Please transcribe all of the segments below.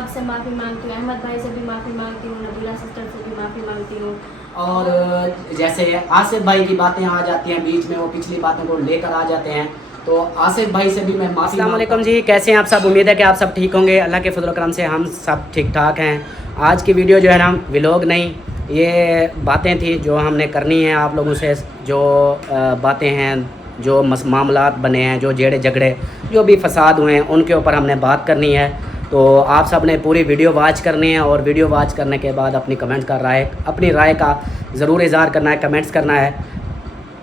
आप से माफ़ी मांगती हूँ, अहमद भाई से भी माफ़ी मांगती हूँ, नबीला सिस्टर से भी माफ़ी मांगती हूँ। और जैसे आसिफ भाई की बातें आ जाती हैं बीच में, वो पिछली बातों को लेकर आ जाते हैं, तो आसिफ भाई से भी मैं माफ़ी। अस्सलाम वालेकुम जी, कैसे हैं आप सब? उम्मीद है कि आप सब ठीक होंगे। अल्लाह के फजल करम से हम सब ठीक ठाक हैं। आज की वीडियो जो है ना, व्लॉग नहीं, ये बातें थी जो हमने करनी है आप लोगों से, जो बातें हैं, जो मामलात बने हैं, जो जेड़े झगड़े जो भी फसाद हुए हैं, उनके ऊपर हमने बात करनी है। तो आप सब ने पूरी वीडियो वॉच करनी है, और वीडियो वॉच करने के बाद अपनी राय का ज़रूर इज़हार करना है, कमेंट्स करना है।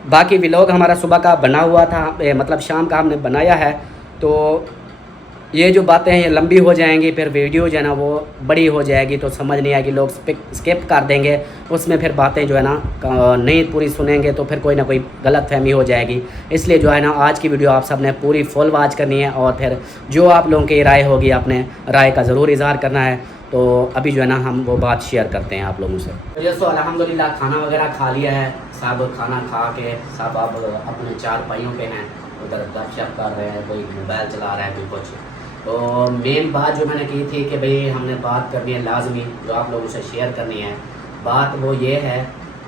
बाकी व्लॉग हमारा सुबह का बना हुआ था, मतलब शाम का हमने बनाया है, तो ये जो बातें हैं ये लंबी हो जाएंगी, फिर वीडियो जो है ना वो बड़ी हो जाएगी, तो समझ नहीं आएगी, लोग स्किप कर देंगे, उसमें फिर बातें जो है ना नहीं पूरी सुनेंगे, तो फिर कोई ना कोई गलत फहमी हो जाएगी। इसलिए जो है ना आज की वीडियो आप सब ने पूरी फुल वॉच करनी है, और फिर जो आप लोगों की राय होगी अपने राय का ज़रूर इज़हार करना है। तो अभी जो है ना हम वो बात शेयर करते हैं आप लोगों से। तो अल्हम्दुलिल्लाह खाना वगैरह खा लिया है, सब खाना खा के सब अब अपने चार पाइयों पे हैं, उधर गपशप कर रहे हैं, कोई मोबाइल चला रहा है, कोई कुछ। तो मेन बात जो मैंने की थी कि भाई हमने बात करनी है लाजमी, जो आप लोगों से शेयर करनी है, बात वो ये है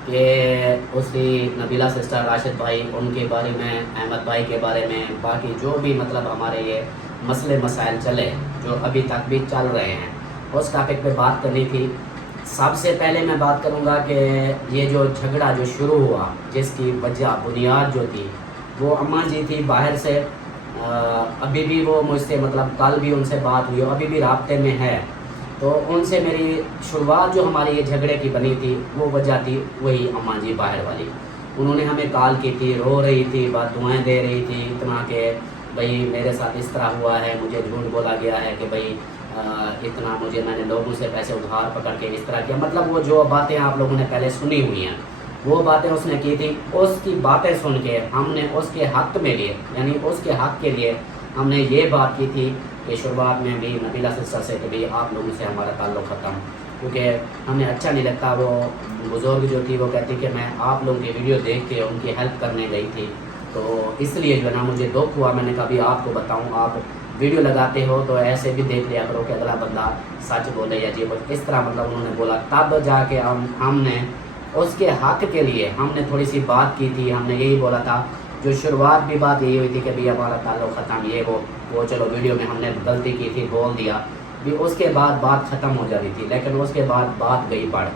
कि उसकी नबीला सिस्टर, राशिद भाई, उनके बारे में, अहमद भाई के बारे में, बाकी जो भी मतलब हमारे ये मसले मसाइल चले जो अभी तक भी चल रहे हैं, उस टॉपिक पे बात करनी थी। सबसे पहले मैं बात करूँगा कि ये जो झगड़ा जो शुरू हुआ, जिसकी वजह बुनियाद जो थी वो अम्मा जी थी बाहर से। अभी भी वो मुझसे मतलब कल भी उनसे बात हुई, अभी भी राब्ते में है। तो उनसे मेरी शुरुआत जो हमारी ये झगड़े की बनी थी, वो वजह थी वही अम्मा जी बाहर वाली। उन्होंने हमें कॉल की थी, रो रही थी, बात दुआएं दे रही थी, इतना कि भाई मेरे साथ इस तरह हुआ है, मुझे झूठ बोला गया है कि भाई इतना मैंने लोगों से पैसे उधार पकड़ के इस तरह किया। मतलब वो जो बातें आप लोगों ने पहले सुनी हुई हैं, वो बातें उसने की थी। उसकी बातें सुन के हमने उसके हक़ में लिए, यानी उसके हक़ के लिए हमने ये बात की थी कि शुरुआत में भी नबीला सिस्टर से कि भाई आप लोगों से हमारा ताल्लुक़ ख़त्म, क्योंकि हमें अच्छा नहीं लगता। वो बुज़ुर्ग जो थी वो कहती कि मैं आप लोगों की वीडियो देख के उनकी हेल्प करने गई थी, तो इसलिए जो है ना मुझे दुख हुआ। मैंने कहा भी आपको बताऊँ, आप वीडियो लगाते हो तो ऐसे भी देख लिया करो कि अगला बंदा सच बोले या जी बोले, इस तरह मतलब उन्होंने बोला। तब जाके हमने उसके हक़ के लिए हमने थोड़ी सी बात की थी। हमने यही बोला था, जो शुरुआत भी बात यही हुई थी कि भाई हमारा ताल्लुक़ ख़त्म, ये वो चलो वीडियो में हमने गलती की थी, बोल दिया भी, उसके बाद बात ख़त्म हो जाती थी। लेकिन उसके बाद बात गई बढ़,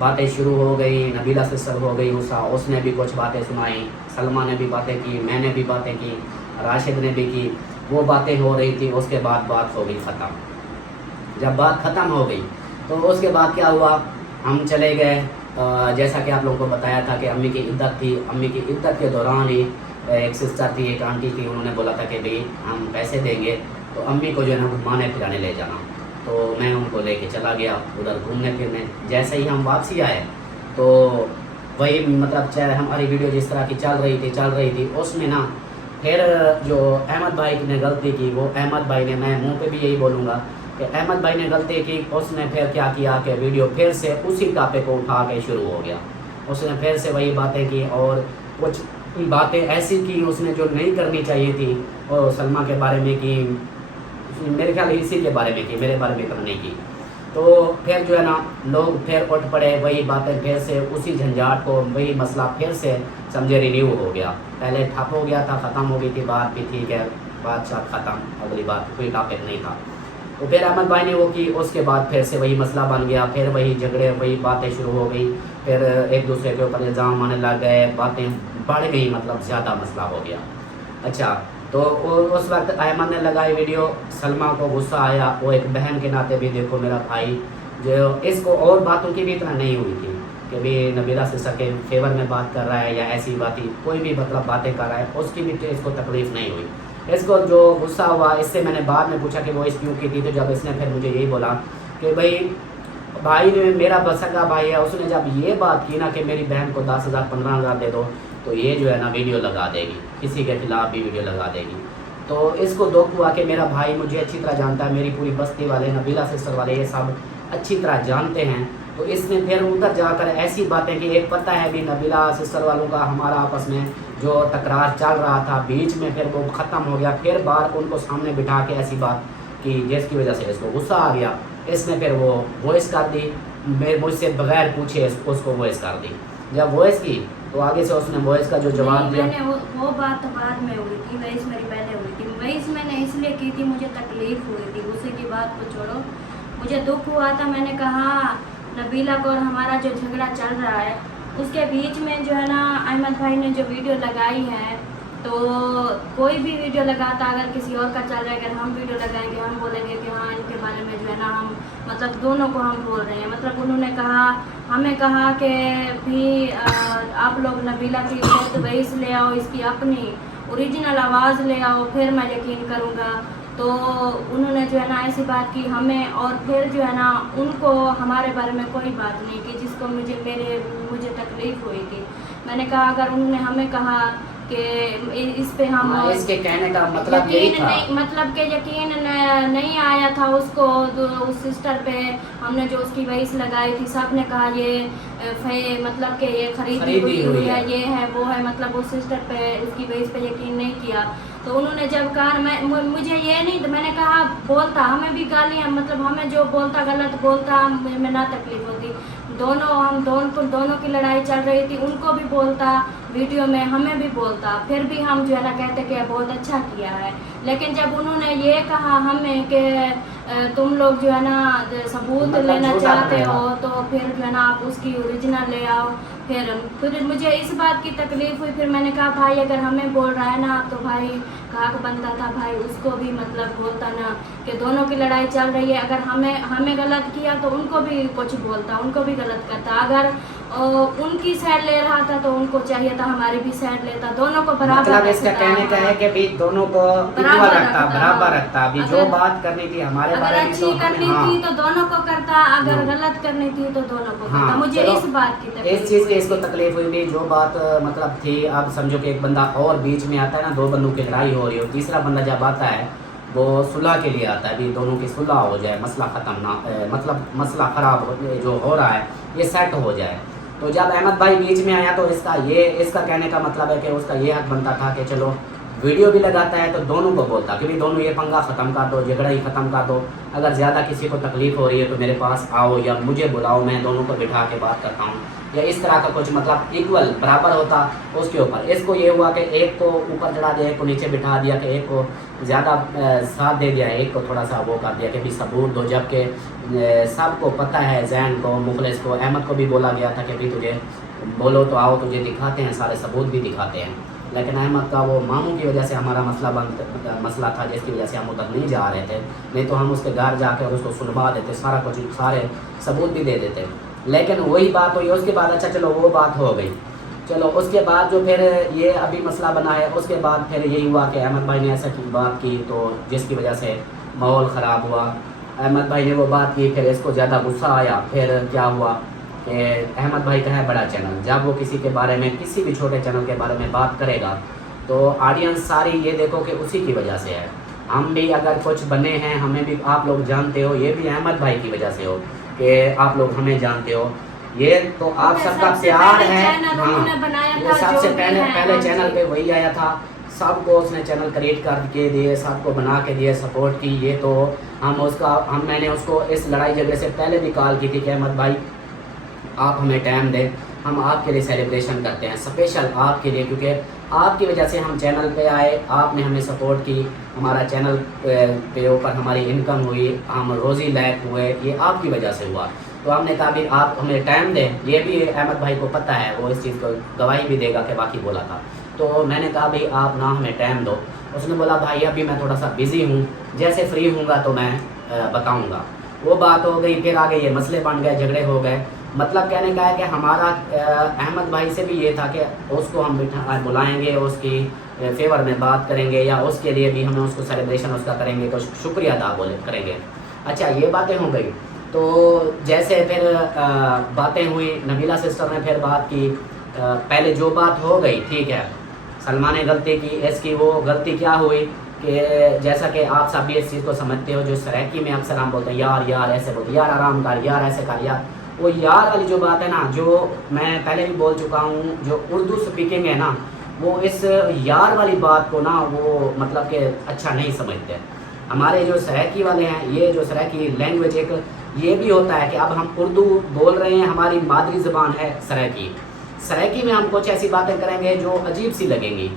बातें शुरू हो गई, नबीला सिस्टर हो गई गुस्सा, उसने भी कुछ बातें सुनाई, सलमा ने भी बातें की, मैंने भी बातें की, राशिद ने भी की, वो बातें हो रही थी। उसके बाद बात हो गई ख़त्म। जब बात ख़त्म हो गई तो उसके बाद क्या हुआ, हम चले गए। जैसा कि आप लोगों को बताया था कि अम्मी की इद्दत थी, अम्मी की इद्दत के दौरान ही एक सिस्टर थी, एक आंटी थी, उन्होंने बोला था कि भाई हम पैसे देंगे तो अम्मी को जो है ना घुमाने फिराने ले जाना। तो मैं उनको लेके चला गया उधर घूमने फिरने। जैसे ही हम वापसी आए तो वही मतलब चाहे हमारी वीडियो जिस तरह की चल रही थी, उसमें ना फिर जो अहमद भाई ने गलती की, वो अहमद भाई ने, मैं मुंह पे भी यही बोलूँगा कि अहमद भाई ने गलती की। उसने फिर क्या किया कि वीडियो फिर से उसी टॉपिक को उठा के शुरू हो गया। उसने फिर से वही बातें की, और कुछ बातें ऐसी की उसने जो नहीं करनी चाहिए थी, और सलमा के बारे में की, मेरे ख्याल इसी के बारे में की, मेरे बारे में इतना नहीं की। तो फिर जो है ना लोग फिर उठ पड़े, वही बातें फिर से, उसी झंझाट को, वही मसला फिर से समझे रिन्यू हो गया। पहले ठप हो गया था, ख़त्म हो गई थी बात भी, ठीक है, बात साथ ख़त्म, अगली बात कोई टॉपिक नहीं था। तो फिर अहमद भाई ने वो की, उसके बाद फिर से वही मसला बन गया, फिर वही झगड़े, वही बातें शुरू हो गई, फिर एक दूसरे के ऊपर इल्ज़ाम आने लग गए, बातें बढ़ गई, मतलब ज़्यादा मसला हो गया। अच्छा, तो उस वक्त अहमद ने लगाई वीडियो, सलमा को गुस्सा आया। वो एक बहन के नाते भी देखो मेरा भाई जो इसको, और बातों की भी इतना नहीं हुई थी कि भी नबीला सिस्टर के फेवर में बात कर रहा है या ऐसी बात ही कोई भी मतलब बातें कर रहा है, उसकी भी इसको तकलीफ़ नहीं हुई। इसको जो गुस्सा हुआ, इससे मैंने बाद में पूछा कि वो इस क्यों की थी, तो जब इसने फिर मुझे यही बोला कि भाई ने, मेरा बसका भाई है, उसने जब ये बात की ना कि मेरी बहन को 10,000 15,000 दे दो, तो ये जो है ना वीडियो लगा देगी, किसी के खिलाफ भी वीडियो लगा देगी। तो इसको दुख हुआ कि मेरा भाई मुझे अच्छी तरह जानता है, मेरी पूरी बस्ती वाले, नबीला सिस्टर वाले, ये सब अच्छी तरह जानते हैं। तो इसने फिर उधर जाकर ऐसी बातें की। एक पता है भी नबीला सिस्टर वालों का हमारा आपस में जो तकरार चल रहा था, बीच में फिर वो ख़त्म हो गया, फिर बार उनको सामने बिठा के ऐसी बात की, जिसकी वजह से इसको गुस्सा आ गया। इसने फिर वो वॉइस कर दी, मुझसे बगैर पूछे उसको वॉइस कर दी। जब वॉइस की तो आगे से उसने वॉइस का जो जवाब दिया, मैंने वो बात तो बाद में हुई थी, वॉइस मेरी पहले हुई थी। वॉइस मैंने इसलिए की थी, मुझे तकलीफ हुई थी, गुस्से की बात को छोड़ो, मुझे दुख हुआ था। मैंने कहा नबीला को और हमारा जो झगड़ा चल रहा है उसके बीच में जो है ना अहमद भाई ने जो वीडियो लगाई है, तो कोई भी वीडियो लगाता अगर किसी और का चल रहा है, अगर हम वीडियो लगाएंगे हम बोलेंगे कि हाँ इनके बारे में जो है ना हम मतलब दोनों को हम बोल रहे हैं। मतलब उन्होंने कहा, हमें कहा कि भी आप लोग नबीला की खुद वॉइस ले आओ, इसकी अपनी ओरिजिनल आवाज़ ले आओ, फिर मैं यकीन करूँगा। तो उन्होंने जो है ना ऐसी बात की हमें, और फिर जो है ना उनको हमारे बारे में कोई बात नहीं की जिसको मुझे तकलीफ़ हुई थी। मैंने कहा अगर उन्होंने हमें कहा कि इस पे हम इसके कहने का मतलब यही था, मतलब कि यकीन नहीं आया था उसको, उस सिस्टर पे हमने जो उसकी वॉइस लगाई थी, सब ने कहा ये मतलब कि ये खरीदी हुई है, ये है वो है, मतलब उस सिस्टर पे उसकी वॉइस पे यकीन नहीं किया। तो उन्होंने जब कहा मुझे ये नहीं, तो मैंने कहा बोलता, हमें भी गालियाँ, मतलब हमें जो बोलता गलत बोलता हमें ना तकलीफ होती, दोनों की लड़ाई चल रही थी, उनको भी बोलता वीडियो में, हमें भी बोलता, फिर भी हम जो है ना कहते कि बहुत अच्छा किया है। लेकिन जब उन्होंने ये कहा हमें कि तुम लोग जो है ना सबूत मतलब लेना चाहते हो तो फिर जो है ना आप उसकी ओरिजिनल ले आओ, फिर मुझे इस बात की तकलीफ़ हुई। फिर मैंने कहा भाई अगर हमें बोल रहा है ना आप, तो भाई कहा बनता था भाई उसको भी मतलब बोलता ना, कि दोनों की लड़ाई चल रही है, अगर हमें गलत किया तो उनको भी कुछ बोलता, उनको भी गलत करता, अगर उनकी साइड ले रहा था तो उनको चाहिए था हमारी भी साइड लेता, दोनों को बराबर मतलब इसका कहने का है कि भी दोनों को इक्वल रखता, बराबर रखता। अभी जो बात करनी थी हमारे अगर बारे में अच्छी करनी थी तो दोनों को करता, अगर गलत करनी थी तो दोनों को करता। मुझे इस बात की तकलीफ, इस चीज़ की इसको तकलीफ हुई थी। जो बात मतलब थी, अब समझो कि एक बंदा और बीच में आता है ना, दो बंदों की लड़ाई हो रही हो, तीसरा बंदा जब आता है वो सुलह के लिए आता है, भी दोनों की सुलह हो जाए, मसला ख़त्म ना, मतलब मसला ख़राब जो हो रहा है ये सेट हो जाए। तो जब अहमद भाई बीच में आया तो इसका कहने का मतलब है कि उसका ये हक बनता था कि चलो वीडियो भी लगाता है तो दोनों को बोलता कि भी दोनों ये पंगा ख़त्म कर दो, झगड़ा ही ख़त्म कर दो, अगर ज़्यादा किसी को तकलीफ़ हो रही है तो मेरे पास आओ या मुझे बुलाओ, मैं दोनों को बिठा के बात करता हूँ, या इस तरह का कुछ मतलब इक्वल बराबर होता उसके ऊपर। इसको ये हुआ कि एक को ऊपर चढ़ा दिया, एक को नीचे बिठा दिया, कि एक को ज़्यादा साथ दे दिया, एक को थोड़ा सा वो कर दिया कि भी सबूत दो, जबकि सबको पता है, जैन को, मुखलिस को, अहमद को भी बोला गया था कि भी तुझे बोलो तो आओ, तुझे दिखाते हैं, सारे सबूत भी दिखाते हैं। लेकिन अहमद का वो मामू की वजह से हमारा मसला था, जिसकी वजह से हम उधर नहीं जा रहे थे, नहीं तो हम उसके घर जाकर उसको सुनवा देते, सारा कुछ, सारे सबूत भी दे देते। लेकिन वही बात हुई उसके बाद, अच्छा चलो वो बात हो गई, चलो उसके बाद जो फिर ये अभी मसला बना है, उसके बाद फिर यही हुआ कि अहमद भाई ने ऐसा की बात की तो जिसकी वजह से माहौल ख़राब हुआ। अहमद भाई ने वो बात की, फिर इसको ज़्यादा गुस्सा आया, फिर क्या हुआ कि अहमद भाई का है बड़ा चैनल, जब वो किसी के बारे में, किसी भी छोटे चैनल के बारे में बात करेगा तो ऑडियंस सारी ये देखो कि उसी की वजह से है। हम भी अगर कुछ बने हैं, हमें भी आप लोग जानते हो, ये भी अहमद भाई की वजह से हो कि आप लोग हमें जानते हो, ये तो आप सबका प्यार है। हाँ, ये सबसे पहले चैनल पे वही आया था, सबको उसने चैनल क्रिएट कर के दिए, सबको बना के दिए, सपोर्ट की। ये तो मैंने उसको इस लड़ाई झगड़े से पहले भी कॉल की थी कि अहमद भाई आप हमें टाइम दें, हम आपके लिए सेलिब्रेशन करते हैं, स्पेशल आपके लिए, क्योंकि आपकी वजह से हम चैनल पे आए, आपने हमें सपोर्ट की, हमारा चैनल पे ऊपर हमारी इनकम हुई, हम रोज़ी लायक हुए, ये आपकी वजह से हुआ। तो हमने कहा भी आप हमें टाइम दें, ये भी अहमद भाई को पता है, वो इस चीज़ को गवाही भी देगा कि बाकी बोला था। तो मैंने कहा भाई आप ना हमें टाइम दो। उसने बोला भाई अभी मैं थोड़ा सा बिज़ी हूँ, जैसे फ्री हूँगा तो मैं बताऊँगा। वो बात हो गई, फिर आगे ये मसले बन गए, झगड़े हो गए। मतलब कहने का है कि हमारा अहमद भाई से भी ये था कि उसको हम बुलाएंगे, उसकी फेवर में बात करेंगे, या उसके लिए भी हमें उसको सेलिब्रेशन उसका करेंगे, तो शुक्रिया अदा करेंगे। अच्छा ये बातें हो गई, तो जैसे फिर बातें हुई, नबीला सिस्टर ने फिर बात की, पहले जो बात हो गई ठीक है, सलमान ने गलती की, इसकी वो गलती क्या हुई कि जैसा कि आप सब भी इस चीज़ को समझते हो, जो सराइकी में अक्सर हम बोलते हैं यार यार ऐसे बोलते, यार आराम कर, यार ऐसे कर, यार वो यार वाली जो बात है ना, जो मैं पहले भी बोल चुका हूँ, जो उर्दू स्पीकिंग है ना, वो इस यार वाली बात को ना वो मतलब कि अच्छा नहीं समझते। ہمارے جو سرائکی والے ہیں، یہ جو سرائکی لینگویج ایک یہ بھی ہوتا ہے کہ اب ہم اردو بول رہے ہیں، ہماری مادری زبان ہے سرائکی. سرائکی میں ہم کچھ ایسی باتیں کریں گے جو عجیب سی لگیں گی.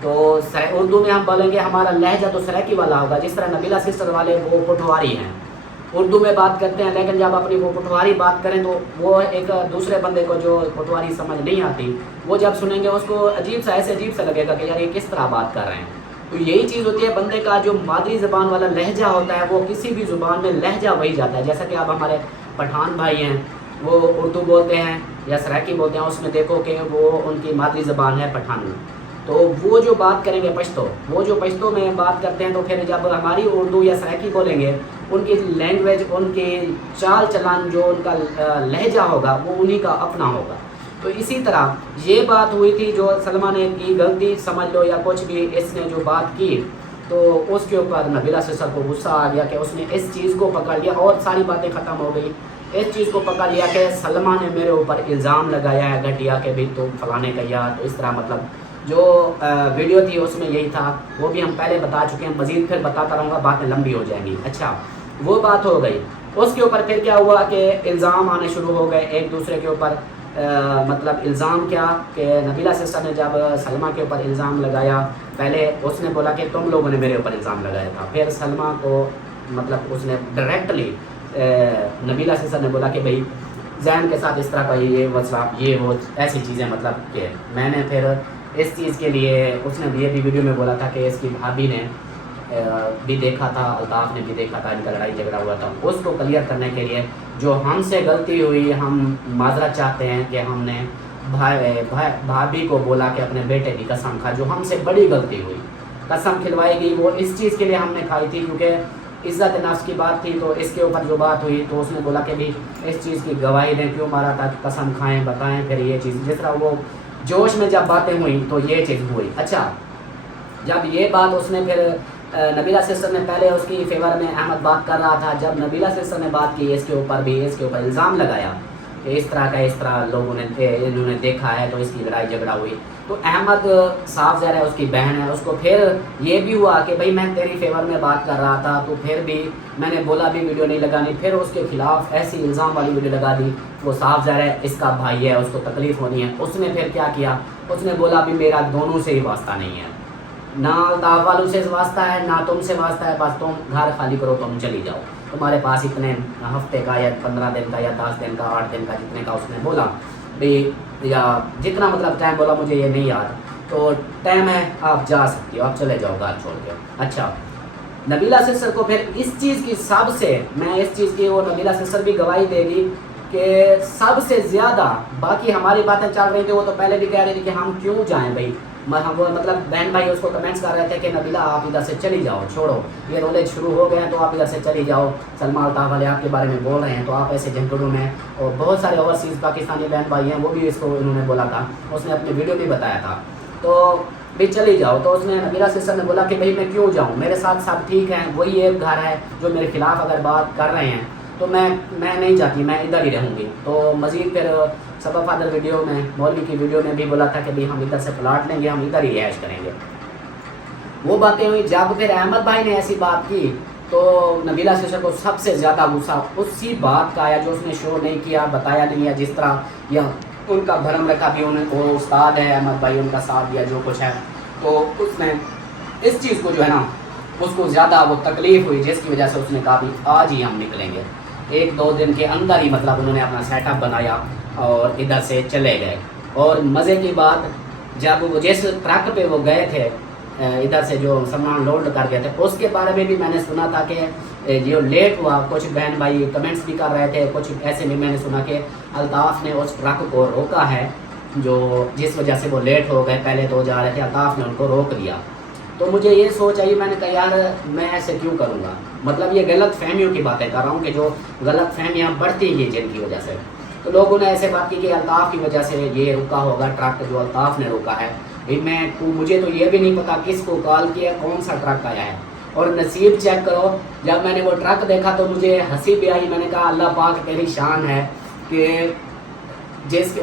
تو اردو میں ہم بولیں گے، ہمارا لہجہ تو سرائکی والا ہوگا. جس طرح نبیلہ سسٹر والے وہ پٹواری ہیں، اردو میں بات کرتے ہیں، لیکن جب اپنی وہ پٹواری بات کریں تو وہ ایک دوسرے بندے کو جو پٹواری سمجھ نہیں آتی، وہ جب سنیں گے اس کو عجیب سا ایسے عجیب سا لگے گا کہ یار یہ کس طرح بات کر رہے ہیں. تو یہی چیز ہوتی ہے، بندے کا جو مادری زبان والا لہجہ ہوتا ہے وہ کسی بھی زبان میں لہجہ وہی جاتا ہے. جیسا کہ اب ہمارے پٹھان بھائی ہیں، وہ اردو بولتے ہیں یا سرائکی بولتے ہیں، اس میں دیکھو کہ وہ ان کی مادری زبان ہے پٹھانی. تو وہ جو بات کریں گے پشتو، وہ جو پشتو میں بات کرتے ہیں، تو پھر جب ہماری اردو یا سرائکی بولیں گے، ان کی لینگویج، ان کی چال چلان، جو ان کا لہجہ ہوگا وہ انہی کا اپنا ہوگا. تو اسی طرح یہ بات ہوئی تھی جو سلمہ نے کی غلطی سمجھ لو یا کچھ بھی، اس نے جو بات کی تو اس کے اوپر نبیلہ سسٹر کو غصہ آ گیا کہ اس نے اس چیز کو پکڑ لیا اور ساری باتیں ختم ہو گئی. اس چیز کو پکڑ لیا کہ سلمہ نے میرے اوپر الزام لگایا ہے گھٹیا کہ بھی تم فلانے کا یا تو اس طرح. مطلب جو ویڈیو تھی اس میں یہی تھا، وہ بھی ہم پہلے بتا چکے ہیں، مزید پھر بتاتا رہوں گا، باتیں لمبی ہو جائیں گی. اچھا وہ بات ہو گئی. اس کے اوپر پھر کیا ہوا کہ الزام آنے شروع ہو گئے ایک دوسرے کے اوپر. مطلب الزام کیا کہ نبیلہ سسٹر نے جب سلمہ کے اوپر الزام لگایا، پہلے اس نے بولا کہ تم لوگوں نے میرے اوپر الزام لگایا تھا. پھر سلمہ کو مطلب اس نے ڈائریکٹلی نبیلہ سسٹر نے بولا کہ بھائی زین کے ساتھ اس طرح کا یہ مسئلہ، یہ وہ ایسی چیزیں، مطلب کہ میں نے پھر اس چیز کے لیے، اس نے یہ بھی ویڈیو میں بولا تھا کہ اس کی بھابھی نے بھی دیکھا تھا، الطاف نے بھی دیکھا تھا، ان کا لڑائی جھگڑا ہوا تھا. اس کو کلیئر کرنے کے لیے جو ہم سے غلطی ہوئی، ہم معذرت چاہتے ہیں کہ ہم نے بھابھی کو بولا کہ اپنے بیٹے کی قسم کھا. جو ہم سے بڑی غلطی ہوئی، قسم کھلوائی گئی، وہ اس چیز کے لیے ہم نے کھائی تھی کیونکہ عزت نفس کی بات تھی. تو اس کے اوپر جو بات ہوئی تو اس نے بولا کہ بھی اس چیز کی گواہی دیں، کیوں مارا تھا، قسم کھائیں، بتائیں. پھر یہ چیز جس طرح وہ جوش میں جب باتیں ہوئیں تو یہ چیز ہوئی. اچھا جب یہ بات اس نے پھر نبیلہ سسٹر نے پہلے اس کی فیور میں احمد بات کر رہا تھا، جب نبیلہ سسٹر نے بات کی اس کے اوپر بھی، اس کے اوپر الزام لگایا کہ اس طرح کا، اس طرح لوگوں نے انہوں نے دیکھا ہے تو اس کی لڑائی جھگڑا ہوئی. تو احمد صاف ظاہر ہے اس کی بہن ہے، اس کو پھر یہ بھی ہوا کہ بھائی میں تیری فیور میں بات کر رہا تھا، تو پھر بھی میں نے بولا بھی ویڈیو نہیں لگانی. پھر اس کے خلاف ایسی الزام والی ویڈیو لگا دی. وہ صاف ظاہر ہے اس کا بھائی ہے، اس کو تکلیف ہونی ہے. اس نے پھر کیا کیا، اس نے بولا بھی میرا دونوں سے ہی واسطہ نہیں ہے، نہ الطاف والوں سے واسطہ ہے، نہ تم سے واسطہ ہے، بس تم گھر خالی کرو، تم چلی جاؤ، تمہارے پاس اتنے ہفتے کا یا 15 دن کا یا 10 دن کا 8 دن کا جتنے کا اس نے بولا بھی، یا جتنا مطلب ٹائم بولا مجھے یہ نہیں یاد، تو ٹائم ہے، آپ جا سکتی ہو، آپ چلے جاؤ گھر چھوڑ کے. اچھا نبیلہ سسٹر کو پھر اس چیز کی سب سے، میں اس چیز کی، وہ نبیلہ سسٹر بھی گواہی دے گی کہ سب سے زیادہ، باقی ہماری باتیں چل رہی تھی، وہ تو پہلے بھی کہہ رہی تھی کہ ہم کیوں جائیں بھائی. وہ مطلب بہن بھائی اس کو کمنٹس کر رہے تھے کہ نبیلہ آپ ادھر سے چلی جاؤ، چھوڑو یہ رولے شروع ہو گئے ہیں، تو آپ ادھر سے چلی جاؤ، سلمہ الطاف والے آپ کے بارے میں بول رہے ہیں، تو آپ ایسے جھگڑوں میں. اور بہت سارے اوورسیز پاکستانی بہن بھائی ہیں، وہ بھی اس کو انہوں نے بولا تھا، اس نے اپنی ویڈیو بھی بتایا تھا، تو بھی چلی جاؤ. تو اس نے نبیلہ سسٹر نے بولا کہ بھائی میں کیوں جاؤں، میرے ساتھ سب ٹھیک ہیں، وہی ایک گھر ہے جو میرے خلاف اگر بات کر رہے ہیں تو میں نہیں چاہتی، میں ادھر ہی رہوں گی. تو مزید پھر سبا فادر ویڈیو میں، مولوی کی ویڈیو میں بھی بولا تھا کہ بھی ہم ادھر سے پلاٹ لیں گے، ہم ادھر ہی رہائش کریں گے. وہ باتیں ہوئی. جب پھر احمد بھائی نے ایسی بات کی تو نبیلہ سسٹر کو سب سے زیادہ غصہ اسی بات کا آیا جو اس نے شو نہیں کیا، بتایا نہیں ہے، جس طرح یا ان کا بھرم رکھا بھی، وہ استاد ہے احمد بھائی، ان کا ساتھ دیا جو کچھ ہے. تو اس نے اس چیز کو جو ہے نا، اس کو زیادہ وہ تکلیف ہوئی، جس کی وجہ سے اس نے کہا بھی آج ہی ہم نکلیں گے. 1-2 دن کے اندر ہی مطلب انہوں نے اپنا سیٹ اپ بنایا اور ادھر سے چلے گئے. اور مزے کی بات، جب وہ جس ٹرک پہ وہ گئے تھے ادھر سے جو سامان لوڈ کر گئے تھے، اس کے بارے میں بھی میں نے سنا تھا کہ جو لیٹ ہوا، کچھ بہن بھائی کمنٹس بھی کر رہے تھے، کچھ ایسے بھی میں نے سنا کہ الطاف نے اس ٹرک کو روکا ہے، جو جس وجہ سے وہ لیٹ ہو گئے. پہلے تو جا رہے تھے، الطاف نے ان کو روک دیا. تو مجھے یہ سوچ آئی، میں نے کہا یار میں ایسے کیوں کروں گا، مطلب یہ غلط فہمیوں کی باتیں کر رہا ہوں کہ جو غلط فہمیاں بڑھتی ہیں جن کی وجہ سے. تو لوگوں نے ایسے بات کی کہ الطاف کی وجہ سے یہ رکا ہوگا ٹرک، جو الطاف نے روکا ہے. مجھے تو یہ بھی نہیں پتا کس کو کال کیا، کون سا ٹرک آیا ہے. اور نصیب چیک کرو، جب میں نے وہ ٹرک دیکھا تو مجھے ہنسی بھی آئی. میں نے کہا اللہ پاک تیری شان ہے کہ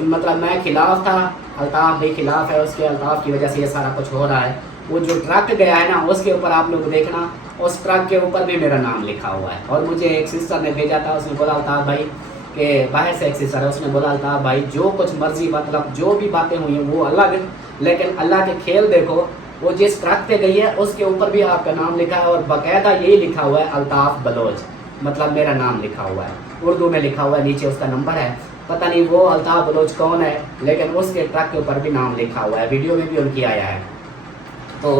مطلب میں خلاف تھا، الطاف بھی خلاف ہے، اس کے الطاف کی وجہ سے یہ سارا کچھ ہو رہا ہے. वो जो ट्रक गया है ना उसके ऊपर आप लोग देखना, उस ट्रक के ऊपर भी मेरा नाम लिखा हुआ है। और मुझे एक सिस्टर ने भेजा था, उसने बोला अल्ताफ़ भाई कि बाहर से एक सिस्टर है, उसने बोला अल्ताफ़ भाई जो कुछ मर्जी मतलब जो भी बातें हुई हैं वो अलग, लेकिन अल्लाह के खेल देखो, वो जिस ट्रक पे गई है उसके ऊपर भी आपका नाम लिखा है और बाकायदा यही लिखा हुआ है अल्ताफ़ बलोच, मतलब मेरा नाम लिखा हुआ है, उर्दू में लिखा हुआ है, नीचे उसका नंबर है। पता नहीं वो अल्ताफ़ बलोच कौन है, लेकिन उसके ट्रक के ऊपर भी नाम लिखा हुआ है, वीडियो में भी उनकी आया है। तो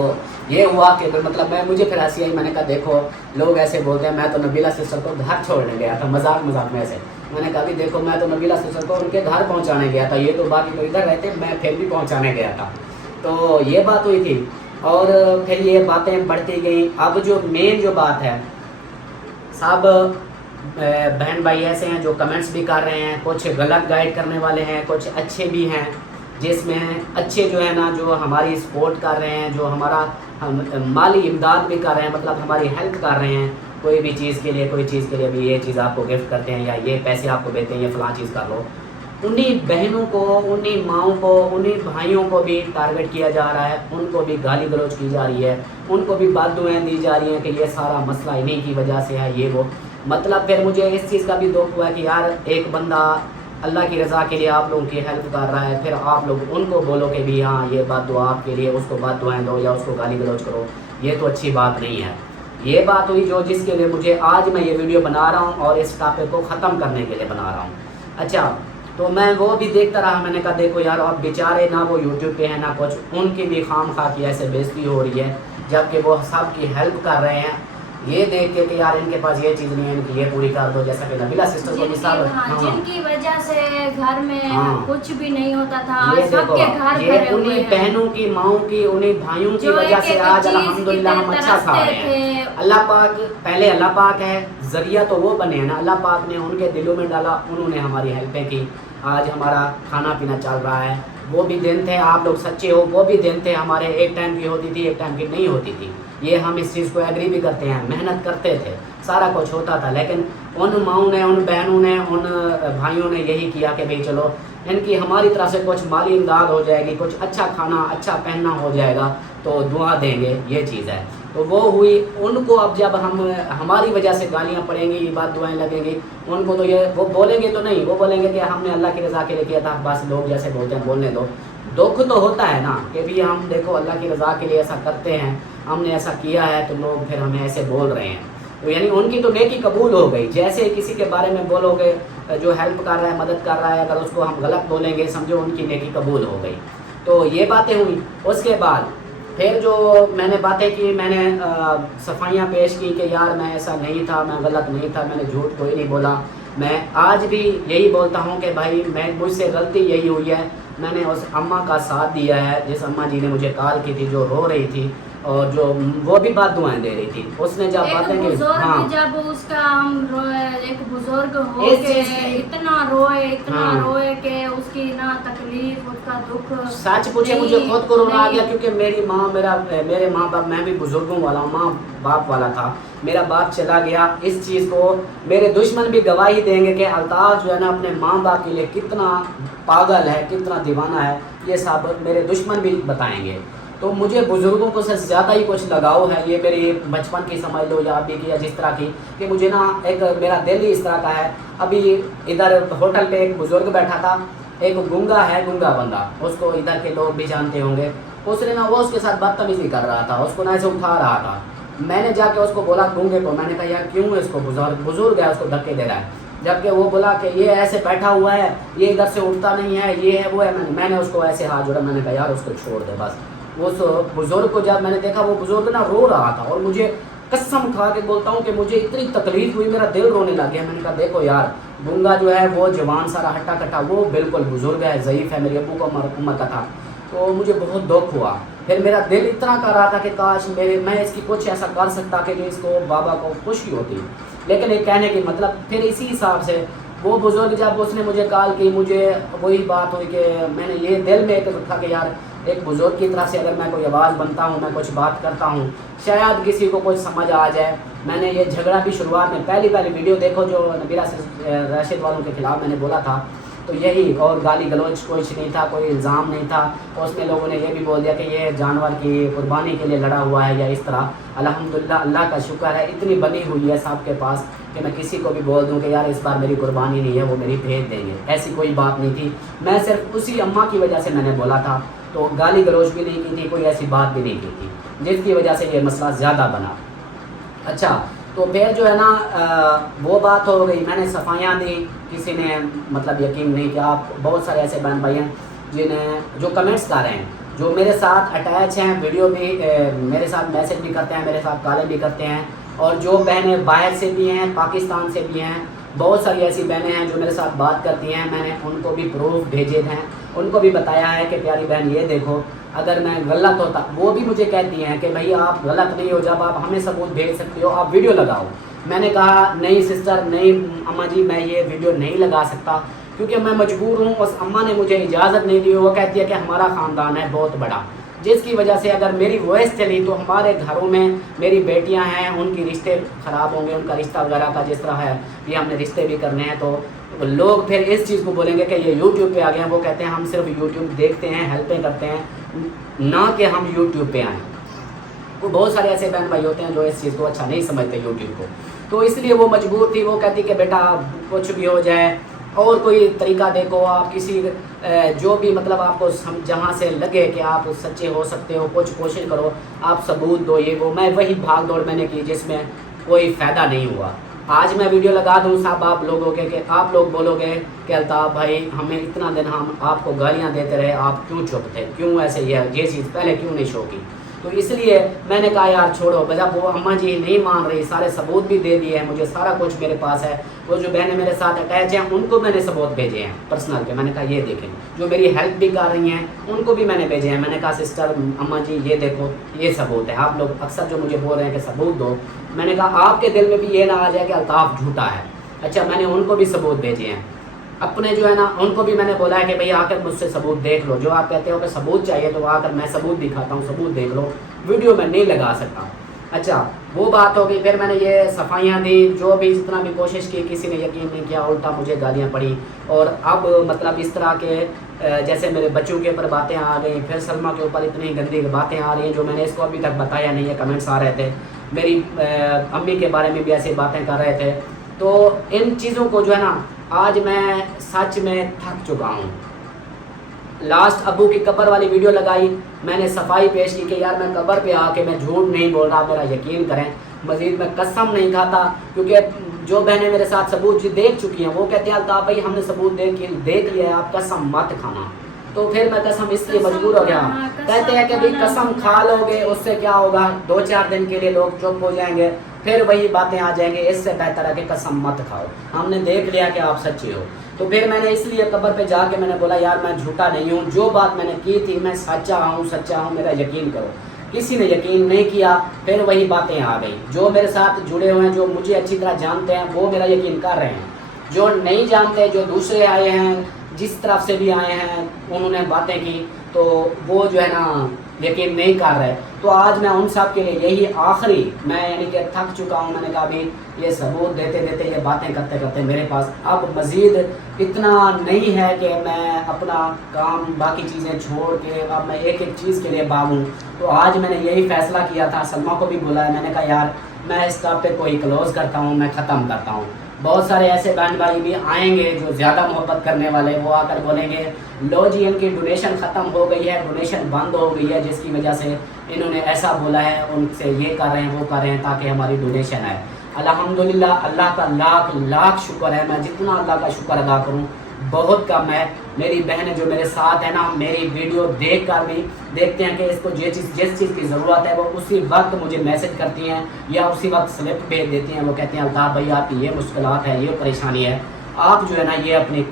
ये हुआ कि मतलब मुझे फिर हंसी आई, मैंने कहा देखो लोग ऐसे बोलते हैं, मैं तो नबीला सिस्टर को घर छोड़ने गया था, मजाक में ऐसे मैंने कहा भी देखो मैं तो नबीला सिस्टर को उनके घर पहुंचाने गया था, ये तो बाकी तो इधर रहते, मैं फिर भी पहुंचाने गया था। तो ये बात हुई थी और फिर ये बातें बढ़ती गई। अब जो मेन जो बात है, सब बहन भाई ऐसे हैं जो कमेंट्स भी कर रहे हैं, कुछ गलत गाइड करने वाले हैं, कुछ अच्छे भी हैं, जिसमें अच्छे जो है ना जो हमारी सपोर्ट कर रहे हैं, जो हमारा माली इमदाद भी कर रहे हैं, मतलब हमारी हेल्प कर रहे हैं कोई भी चीज़ के लिए, कोई चीज़ के लिए भी ये चीज़ आपको गिफ्ट करते हैं या ये पैसे आपको देते हैं, ये फ़लाँ चीज़ कर लो। उन्हीं बहनों को, उन्हीं माओं को, उन्हीं भाइयों को भी टारगेट किया जा रहा है, उनको भी गाली गलौज की जा रही है, उनको भी बातुएँ दी जा रही हैं कि ये सारा मसला इन्हीं की वजह से है, ये वो। मतलब फिर मुझे इस चीज़ का भी दुख हुआ कि यार एक बंदा अल्लाह की रज़ा के लिए आप लोगों की हेल्प कर रहा है, फिर आप लोग उनको बोलो कि भी हाँ ये बात दुआ आपके लिए, उसको बात दुआएं दो या उसको गाली गलौज करो, ये तो अच्छी बात नहीं है। ये बात हुई जो जिसके लिए मुझे आज मैं ये वीडियो बना रहा हूँ और इस टॉपिक को ख़त्म करने के लिए बना रहा हूँ। अच्छा, तो मैं वो भी देखता रहा, मैंने कहा देखो यार अब बेचारे ना वो यूट्यूब पे हैं ना कुछ, उनकी भी खाम खा की ऐसे बेइज्जती हो रही है, जबकि वो सब की हेल्प कर रहे हैं। ये देख के कि यार इनके पास ये चीज़ नहीं है, इनकी ये पूरी कर दो, जैसा कि नबीला सिस्टर को मिसाल, जिनकी वजह से घर में कुछ भी नहीं होता था, ये सबके घर ये उन्हीं बहनों की, माओं की, उन्हीं भाइयों की वजह से आज अल्हम्दुलिल्लाह हम अच्छा खा रहे हैं। अल्लाह पाक, पहले अल्लाह पाक है, जरिया तो वो बने हैं ना, अल्लाह पाक ने उनके दिलों में डाला, उन्होंने हमारी हेल्पें की, आज हमारा खाना पीना चल रहा है। वो भी दिन थे, आप लोग सच्चे हो, वो भी दिन थे हमारे, एक टाइम की होती थी, एक टाइम की नहीं होती थी, ये हम इस चीज़ को एग्री भी करते हैं, मेहनत करते थे, सारा कुछ होता था, लेकिन उन माओं ने, उन बहनों ने, उन भाइयों ने यही किया कि भाई चलो इनकी हमारी तरफ से कुछ माली इमदाद हो जाएगी, कुछ अच्छा खाना अच्छा पहनना हो जाएगा तो दुआ देंगे, ये चीज़ है। तो वो हुई, उनको अब जब हम हमारी वजह से गालियाँ पड़ेंगी, बात दुआएं लगेंगी, उनको तो ये वो बोलेंगे तो नहीं, वो बोलेंगे कि हमने अल्लाह की रज़ा के लिए किया था, बस लोग जैसे बोलते हैं बोलने दो। दुख तो होता है ना कि भी हम देखो अल्लाह की रज़ा के लिए ऐसा करते हैं, हमने ऐसा किया है तो लोग फिर हमें ऐसे बोल रहे हैं, तो यानी उनकी तो नेकी कबूल हो गई। जैसे किसी के बारे में बोलोगे जो हेल्प कर रहा है, मदद कर रहा है, अगर उसको हम गलत बोलेंगे समझो उनकी नेकी कबूल हो गई। तो ये बातें हुई। उसके बाद फिर जो मैंने बातें की, मैंने सफाइयाँ पेश की कि यार मैं ऐसा नहीं था, मैं गलत नहीं था, मैंने झूठ कोई नहीं बोला। मैं आज भी यही बोलता हूँ कि भाई मुझसे गलती यही हुई है, मैंने उस अम्मा का साथ दिया है, जिस अम्मा जी ने मुझे कॉल की थी, जो रो रही थी और जो वो भी बात दुआएं दे रही थी, उसने जब बातें की, हाँ जब उसका हम रोए, एक बुजुर्ग हो के इतना रोए कि उसकी ना तकलीफ, उसका दुख, सच पूछे मुझे खुद को रोना आ गया, क्योंकि मेरी माँ, मेरे माँ बाप, मैं भी बुजुर्गों वाला माँ बाप वाला था, मेरा बाप चला गया। इस चीज़ को मेरे दुश्मन भी गवाही देंगे कि अल्ताफ़ जो है ना अपने माँ बाप के लिए कितना पागल है, कितना दीवाना है, ये सब मेरे दुश्मन भी बताएंगे। तो मुझे बुज़ुर्गों को से ज़्यादा ही कुछ लगाव है, ये मेरी बचपन की समझ लो या अभी की या जिस तरह की, कि मुझे ना एक मेरा दिल ही इस तरह का है। अभी इधर होटल पे एक बुज़ुर्ग बैठा था, एक गूंगा है, गूंगा बंदा, उसको इधर के लोग भी जानते होंगे, उसने ना वो उसके साथ बदतमीज़ी कर रहा था, उसको ना ऐसे उठा रहा था। मैंने जाके उसको बोला गूंगे को, मैंने कहा यार क्यों इसको, बुजुर्ग है, उसको धक्के दे रहा है, जबकि वो बोला कि ये ऐसे बैठा हुआ है, ये इधर से उठता नहीं है, ये है वो है। मैंने उसको ऐसे हाथ जोड़ा, मैंने कहा यार उसको छोड़ दे बस। उस बुज़ुर्ग को जब मैंने देखा, वो बुज़ुर्ग ना रो रहा था, और मुझे कसम खा के बोलता हूँ कि मुझे इतनी तकलीफ़ हुई, मेरा दिल रोने लग गया। मैंने कहा देखो यार, गूंगा जो है वो जवान सारा हट्टा कट्टा, वो बिल्कुल बुज़ुर्ग है, ज़ईफ़ है, मेरे अब्बू को उम्र का था। तो मुझे बहुत दुख हुआ, फिर मेरा दिल इतना कर रहा था कि काश मैं इसकी कुछ ऐसा कर सकता कि जो इसको बाबा को खुशी होती। लेकिन एक कहने की मतलब, फिर इसी हिसाब से वो बुज़ुर्ग जब उसने मुझे कॉल की, मुझे वही बात हुई कि मैंने ये दिल में एक रखा कि यार एक बुज़ुर्ग की तरफ से अगर मैं कोई आवाज़ बनता हूँ, मैं कुछ बात करता हूँ, शायद किसी को कुछ समझ आ जाए। मैंने ये झगड़ा भी शुरुआत में पहली वीडियो देखो जो नबीला राशिद वालों के ख़िलाफ़ मैंने बोला था, تو یہی، اور گالی گلوچ کچھ نہیں تھا، کوئی الزام نہیں تھا. اور اس میں لوگوں نے یہ بھی بول دیا کہ یہ جانور کی قربانی کے لیے لڑا ہوا ہے یا اس طرح. الحمدللہ اللہ کا شکر ہے اتنی بنی ہوئی ہے صاحب کے پاس کہ میں کسی کو بھی بول دوں کہ یار اس بار میری قربانی نہیں ہے، وہ میری بھیج دیں گے. ایسی کوئی بات نہیں تھی. میں صرف اسی اماں کی وجہ سے میں نے بولا تھا، تو گالی گلوچ بھی نہیں کی تھی، کوئی ایسی بات بھی نہیں کی تھی جس کی وجہ سے یہ مسئلہ زیادہ بنا. اچھا تو پھر جو ہے نا وہ بات ہو گئی، میں نے صفائیاں دی. کسی نے مطلب یقین نہیں کیا. بہت سارے ایسے بہن بھائی ہیں جنہیں جو کمنٹس کر رہے ہیں، جو میرے ساتھ اٹیچ ہیں، ویڈیو بھی میرے ساتھ میسج بھی کرتے ہیں، میرے ساتھ کالیں بھی کرتے ہیں. اور جو بہنیں باہر سے بھی ہیں، پاکستان سے بھی ہیں، بہت ساری ایسی بہنیں ہیں جو میرے ساتھ بات کرتی ہیں. میں نے ان کو بھی پروف بھیجے ہیں، ان کو بھی بتایا ہے کہ پیاری بہن یہ دیکھو اگر میں غلط ہوتا، وہ بھی مجھے کہتی ہیں کہ بھائی آپ غلط نہیں ہو، جب آپ ہمیں ثبوت بھیج سکتے ہو آپ ویڈیو لگاؤ. میں نے کہا نہیں سسٹر، نہیں اماں جی، میں یہ ویڈیو نہیں لگا سکتا کیونکہ میں مجبور ہوں. اس اماں نے مجھے اجازت نہیں دی. وہ کہتی ہے کہ ہمارا خاندان ہے بہت بڑا، جس کی وجہ سے اگر میری وائس چلی تو ہمارے گھروں میں میری بیٹیاں ہیں، ان کی رشتے خراب ہوں گے، ان کا رشتہ وغیرہ کا جس طرح ہے یہ ہم نے رشتے بھی کرنے ہیں. تو لوگ پھر اس چیز کو بولیں گے کہ یہ یوٹیوب پہ آ گئے ہیں. وہ کہتے ہیں ہم صرف یوٹیوب دیکھتے ہیں، ہیلپیں کرتے ہیں، نہ کہ ہم یوٹیوب پہ آئیں. وہ بہت سارے ایسے بہن بھائی ہوتے ہیں جو اس چیز کو اچھا نہیں سمجھتے یوٹیوب کو. تو اس لیے وہ مجبور تھی. وہ کہتی کہ بیٹا کچھ بھی ہو جائے اور کوئی طریقہ دیکھو، آپ کسی جو بھی مطلب آپ کو جہاں سے لگے کہ آپ سچے ہو سکتے ہو کچھ کوشش کرو، آپ ثبوت دو یہ وہ. میں وہی بھاگ دوڑ میں نے کی جس میں کوئی فائدہ نہیں ہوا. آج میں ویڈیو لگا دوں صاحب آپ لوگوں کے کہ آپ لوگ بولو گے کہ الطاف بھائی ہمیں اتنا دن ہم آپ کو گالیاں دیتے رہے، آپ کیوں چپ تھے، کیوں ایسے یہ چیز پہلے کیوں نہیں شو کی. تو اس لیے میں نے کہا یار چھوڑو. جب وہ اماں جی نہیں مان رہی، سارے ثبوت بھی دے دیے ہیں مجھے، سارا کچھ میرے پاس ہے. وہ جو بہنیں میرے ساتھ اٹیچ ہیں ان کو میں نے ثبوت بھیجے ہیں پرسنل کے. میں نے کہا یہ دیکھیں، جو میری ہیلپ بھی کر رہی ہیں ان کو بھی میں نے بھیجے ہیں. میں نے کہا سسٹر اماں جی یہ دیکھو یہ ثبوت ہے. آپ لوگ اکثر جو مجھے بول رہے ہیں کہ ثبوت دو، میں نے کہا آپ کے دل میں بھی یہ نہ آ جائے کہ الطاف جھوٹا ہے. اچھا میں نے ان کو بھی ثبوت بھیجے ہیں اپنے جو ہے نا، ان کو بھی میں نے بولا ہے کہ بھئی آ کر مجھ سے ثبوت دیکھ لو. جو آپ کہتے ہو کہ ثبوت چاہیے تو آ کر میں ثبوت دکھاتا ہوں، ثبوت دیکھ لو. ویڈیو میں نہیں لگا سکتا. اچھا وہ بات ہو گئی. پھر میں نے یہ صفائیاں دی، جو بھی جتنا بھی کوشش کی کسی نے یقین نہیں کیا، الٹا مجھے گالیاں پڑی. اور اب مطلب اس طرح کے جیسے میرے بچوں کے اوپر باتیں آ گئی، پھر سلمہ کے اوپر اتنی گندی باتیں آ رہی ہیں جو میں نے اس کو ابھی تک بتایا نہیں ہے. کمنٹس آ رہے تھے، میری امی کے بارے میں بھی ایسی باتیں کر رہے تھے. تو ان چیزوں کو جو ہے نا آج میں سچ میں تھک چکا ہوں. لاسٹ ابو کی قبر والی ویڈیو لگائی، میں نے صفائی پیش کی کہ یار میں قبر پہ آ کے میں جھوٹ نہیں بول رہا، میرا یقین کریں. مزید میں قسم نہیں کھاتا کیونکہ جو بہنیں میرے ساتھ ثبوت دیکھ چکی ہیں وہ کہتے ہیں الطاف بھائی ہم نے ثبوت دیکھ لیا ہے، آپ قسم مت کھانا. تو پھر میں قسم اس لیے مجبور ہو گیا. کہتے ہیں کہ بھائی قسم کھا لو گے اس سے کیا ہوگا، 2-4 دن کے لیے لوگ چپ ہو جائیں گے، پھر وہی باتیں آ جائیں گے. اس سے بہتر ہے کہ قسم مت کھاؤ، ہم نے دیکھ لیا کہ آپ سچے ہو. تو پھر میں نے اس لیے قبر پہ جا کے میں نے بولا یار میں جھوٹا نہیں ہوں، جو بات میں نے کی تھی میں سچا ہوں، میرا یقین کرو. کسی نے یقین نہیں کیا. پھر وہی باتیں آ گئی. جو میرے ساتھ جڑے ہوئے ہیں، جو مجھے اچھی طرح جانتے ہیں وہ میرا یقین کر رہے ہیں. جو نہیں جانتے، جو دوسرے آئے ہیں، جس طرف سے بھی آئے ہیں انہوں نے باتیں کی تو وہ جو ہے نا یقین نہیں کر رہے. تو آج میں ان سب کے لیے یہی آخری، میں یعنی کہ تھک چکا ہوں. میں نے کہا بھی یہ ثبوت دیتے دیتے یہ باتیں کرتے کرتے میرے پاس اب مزید اتنا نہیں ہے کہ میں اپنا کام باقی چیزیں چھوڑ کے اب میں ایک ایک چیز کے لیے بھاگوں. تو آج میں نے یہی فیصلہ کیا تھا. سلمہ کو بھی بولا ہے، میں نے کہا یار میں اس ٹاپک کو ہی کلوز کرتا ہوں، میں ختم کرتا ہوں. بہت سارے ایسے بہن بھائی بھی آئیں گے جو زیادہ محبت کرنے والے، وہ آ کر بولیں گے لو جی ان کی ڈونیشن ختم ہو گئی ہے، ڈونیشن بند ہو گئی ہے، جس کی وجہ سے انہوں نے ایسا بولا ہے، ان سے یہ کر رہے ہیں وہ کر رہے ہیں تاکہ ہماری ڈونیشن آئے. الحمدللہ اللہ کا لاکھ لاکھ شکر ہے. میں جتنا اللہ کا شکر ادا کروں بہت کم ہے. میری بہنیں جو میرے ساتھ ہیں نا، میری ویڈیو دیکھ کر بھی دیکھتے ہیں کہ اس کو جس چیز کی ضرورت ہے وہ اسی وقت مجھے میسج کرتی ہیں یا اسی وقت سلپ بھیج دیتی ہیں. وہ کہتے ہیں الطاف بھائی آپ کی یہ مشکلات ہے، یہ پریشانی ہے، آپ جو ہے نا یہ اپنی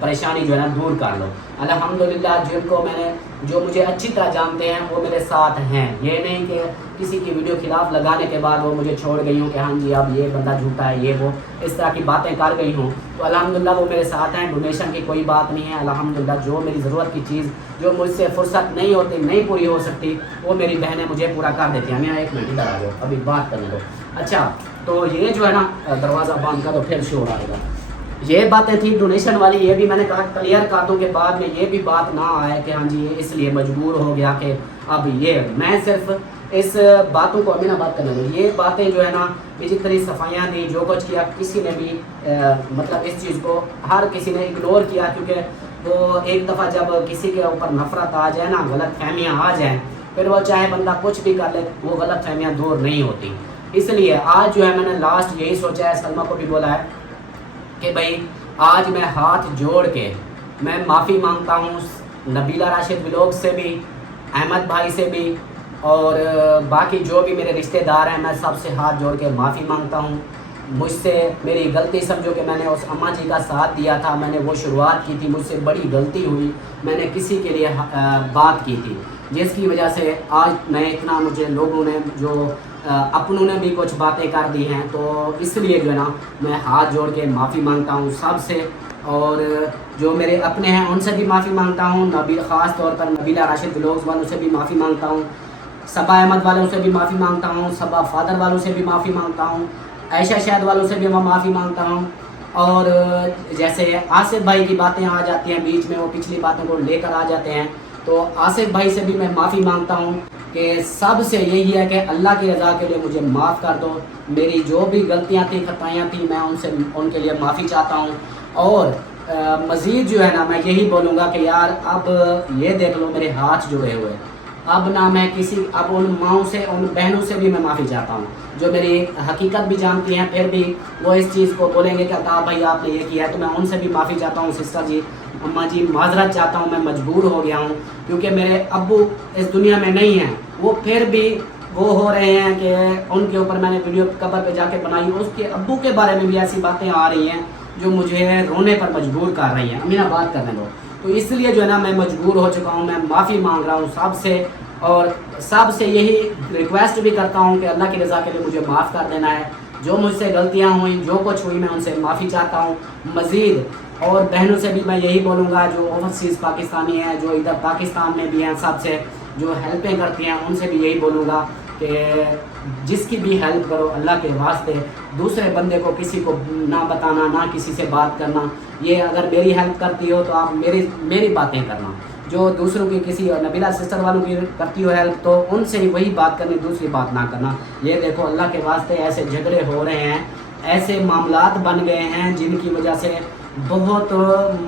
پریشانی جو ہے نا دور کر لو. الحمدللہ جن کو میں نے جو مجھے اچھی طرح جانتے ہیں وہ میرے ساتھ ہیں. یہ نہیں کہ کسی کی ویڈیو خلاف لگانے کے بعد وہ مجھے چھوڑ گئی ہوں کہ ہاں جی اب یہ بندہ جھوٹا ہے، یہ وہ اس طرح کی باتیں کر گئی ہوں. تو الحمدللہ وہ میرے ساتھ ہیں. ڈونیشن کی کوئی بات نہیں ہے. الحمدللہ جو میری ضرورت کی چیز جو مجھ سے فرصت نہیں ہوتی، نہیں پوری ہو سکتی، وہ میری بہنیں مجھے پورا کر دیتی ہیں. میں 1 منٹ ادھر آ جاؤ، ابھی بات کرنے دو. اچھا تو یہ جو ہے نا دروازہ بند کرو پھر شور آئے گا. یہ باتیں تھی ڈونیشن والی، یہ بھی میں نے کہا کلیئر کر دوں کہ بعد میں یہ بھی بات نہ آئے کہ ہاں جی یہ اس لیے مجبور ہو گیا کہ اب یہ میں صرف اس باتوں کو ابھی نہ بات کرنے دوں. یہ باتیں جو ہے نا یہ جتنی صفائیاں دی جو کچھ کیا کسی نے بھی مطلب اس چیز کو ہر کسی نے اگنور کیا، کیونکہ وہ ایک دفعہ جب کسی کے اوپر نفرت آ جائے نا، غلط فہمیاں آ جائیں، پھر وہ چاہے بندہ کچھ بھی کر لے وہ غلط فہمیاں دور نہیں ہوتی. اس لیے آج جو ہے میں نے لاسٹ یہی سوچا ہے، سلمہ کو بھی بولا ہے کہ بھائی آج میں ہاتھ جوڑ کے میں معافی مانگتا ہوں نبیلہ راشد ولاگ سے بھی، احمد بھائی سے بھی، اور باقی جو بھی میرے رشتہ دار ہیں میں سب سے ہاتھ جوڑ کے معافی مانگتا ہوں. مجھ سے میری غلطی سمجھو کہ میں نے اس اماں جی کا ساتھ دیا تھا، میں نے وہ شروعات کی تھی، مجھ سے بڑی غلطی ہوئی، میں نے کسی کے لیے بات کی تھی جس کی وجہ سے آج میں اتنا مجھے لوگوں نے جو اپنوں نے بھی کچھ باتیں کر دی ہیں، تو اس لیے جو ہے نا میں ہاتھ جوڑ کے معافی مانگتا ہوں سب سے. اور جو میرے اپنے ہیں ان سے بھی معافی مانگتا ہوں، خاص طور پر نبیلہ راشد ولاگز والوں سے بھی معافی مانگتا ہوں، صبا احمد والوں سے بھی معافی مانگتا ہوں، صبا فادر والوں سے بھی معافی مانگتا ہوں، عائشہ شاہد والوں سے بھی میں معافی مانگتا ہوں. اور جیسے آصف بھائی کی باتیں آ جاتی ہیں بیچ میں، وہ پچھلی باتوں کو لے کر آ جاتے ہیں، تو آصف بھائی سے بھی میں معافی مانگتا ہوں کہ سب سے یہی ہے کہ اللہ کی رضا کے لیے مجھے معاف کر دو. میری جو بھی غلطیاں تھیں خطائیاں تھیں میں ان کے لیے معافی چاہتا ہوں. اور مزید جو ہے نا میں یہی بولوں گا کہ یار اب یہ دیکھ لو میرے ہاتھ جڑے ہوئے، اب نہ میں اب ان ماؤں سے ان بہنوں سے بھی میں معافی چاہتا ہوں جو میری حقیقت بھی جانتی ہیں، پھر بھی وہ اس چیز کو بولیں گے کہ عطا بھائی آپ نے یہ کیا ہے، تو میں ان سے بھی معافی چاہتا ہوں. سسٹر جی، اماں جی معذرت چاہتا ہوں، میں مجبور ہو گیا ہوں کیونکہ میرے ابو اس دنیا میں نہیں ہیں، وہ پھر بھی وہ ہو رہے ہیں کہ ان کے اوپر میں نے ویڈیو قبر پہ جا کے بنائی، اس کے ابو کے بارے میں بھی ایسی باتیں آ رہی ہیں جو مجھے رونے پر مجبور کر رہی ہیں. امینا بات کرنے دو. تو اس لیے جو ہے نا میں مجبور ہو چکا ہوں، میں معافی مانگ رہا ہوں سب سے، اور سب سے یہی ریکویسٹ بھی کرتا ہوں کہ اللہ کی رضا کے لیے مجھے معاف کر دینا ہے. جو مجھ سے غلطیاں ہوئیں جو کچھ ہوئی میں ان سے معافی چاہتا ہوں. مزید اور بہنوں سے بھی میں یہی بولوں گا جو اوورسیز پاکستانی ہیں، جو ادھر پاکستان میں بھی ہیں، سب سے جو ہیلپیں کرتی ہیں ان سے بھی یہی بولوں گا کہ جس کی بھی ہیلپ کرو اللہ کے واسطے دوسرے بندے کو کسی کو نہ بتانا، نہ کسی سے بات کرنا. یہ اگر میری ہیلپ کرتی ہو تو آپ میری باتیں کرنا، جو دوسروں کی کسی اور نبیلہ سسٹر والوں کی کرتی ہو ہیلپ تو ان سے ہی وہی بات کرنی، دوسری بات نہ کرنا. یہ دیکھو اللہ کے واسطے ایسے جھگڑے ہو رہے ہیں، ایسے معاملات بن گئے ہیں جن کی وجہ سے بہت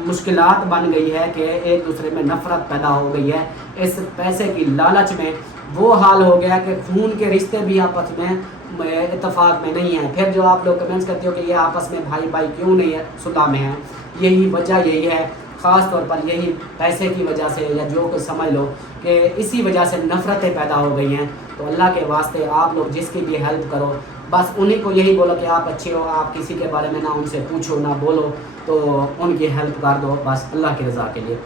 مشکلات بن گئی ہے کہ ایک دوسرے میں نفرت پیدا ہو گئی ہے. اس پیسے کی لالچ میں وہ حال ہو گیا کہ خون کے رشتے بھی آپس میں اتفاق میں نہیں ہیں. پھر جو آپ لوگ کمنٹس کرتے ہو کہ یہ آپس میں بھائی بھائی کیوں نہیں ہے صلح میں ہیں، یہی وجہ یہی ہے، خاص طور پر یہی پیسے کی وجہ سے، یا جو کچھ سمجھ لو کہ اسی وجہ سے نفرتیں پیدا ہو گئی ہیں. تو اللہ کے واسطے آپ لوگ جس کی بھی ہیلپ کرو بس انہیں کو یہی بولو کہ آپ اچھے ہو، آپ کسی کے بارے میں نہ ان سے پوچھو نہ بولو، تو ان کی ہیلپ کر دو بس اللہ کی رضا کے لیے.